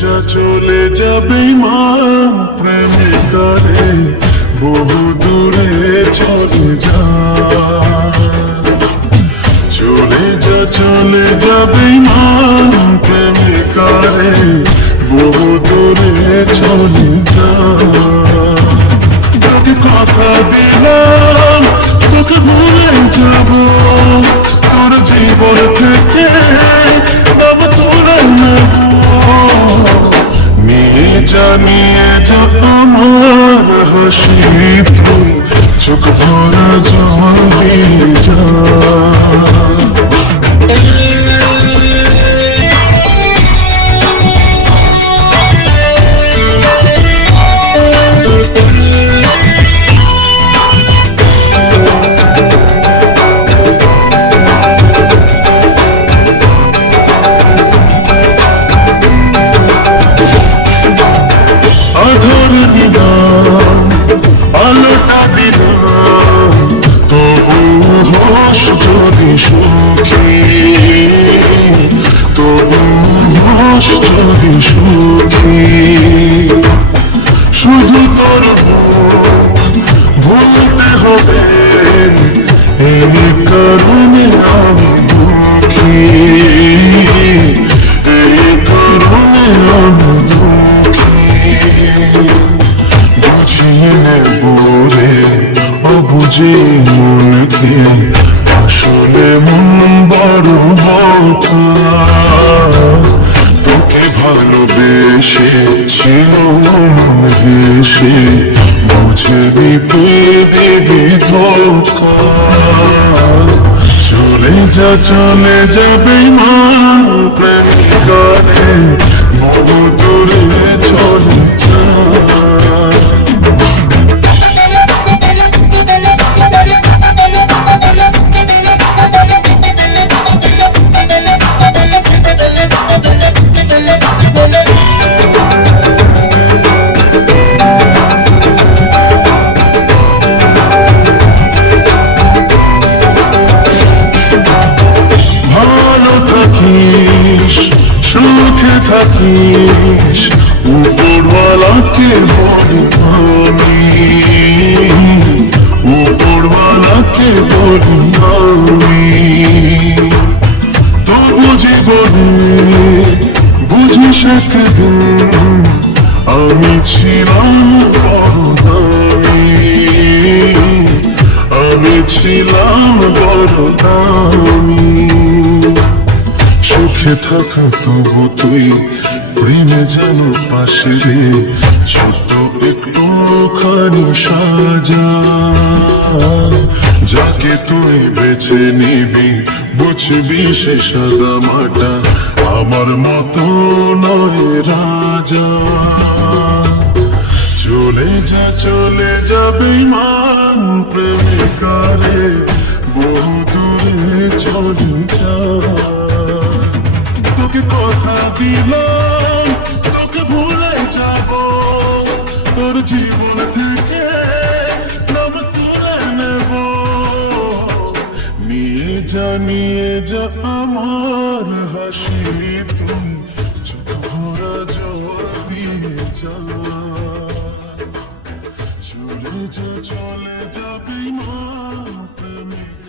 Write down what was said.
যা, চলে যা বেঈমান প্রেমিকারে, বহু দূরে চলে যা। চলে যা বেঈমান প্রেমিকারে, বহু দূরে চলে যা। তোকে কথা দিলাম তোকে ভুলে যাব, তোর জীবন থেকে বাবা তোরা নেব। নিয়ে যা আমার হাসি, তুই চোখ ভরা জল দিয়ে যা। আলোটা দিলাম তবু হোস যদি সুখী, তবু হোস যদি সুখী। শুধু তোর ভুলতে হবে এই কারণে আমি দুঃখী, এই কারণে আমি দুঃখী। বুঝিয়ে নেব রে অবুঝে মনকে, আসলে মন বড় বোকা। তোকে ভালোবেসে ছিল মন হেসে, বুঝবি তুই দিবি ধোকা। চলে যা বেঈমান প্রেমিকারে, বহু দূরে চলে যা। সুখে থাকিস উপরওয়ালাকে বলি আমি, উপরওয়ালাকে বলি আমি। তবু জীবনে বুঝিস একদিন আমি ছিলাম বড় দামি, আমি ছিলাম বড় দামি। সুখে থাকা তবু তুই প্রেমে যেন পাশে রে, ছোট্ট একটু খানি সাজা। যাকে তুই বেছে নিবি বুঝবি সে সাদা মাটা, আমার মতো নয় রাজা। চলে যা বেঈমান প্রেমিকারে, বহু দূরে চলে যা। তোকে কথা দিলাম তোকে ভুলে যাব, তোর জীবন থেকে নাম তুলে নেব। নিয়ে যা আমার হাসি, তুই চোখ ভরা জল দিয়ে যা। চলে যা বেঈমান প্রেমিক।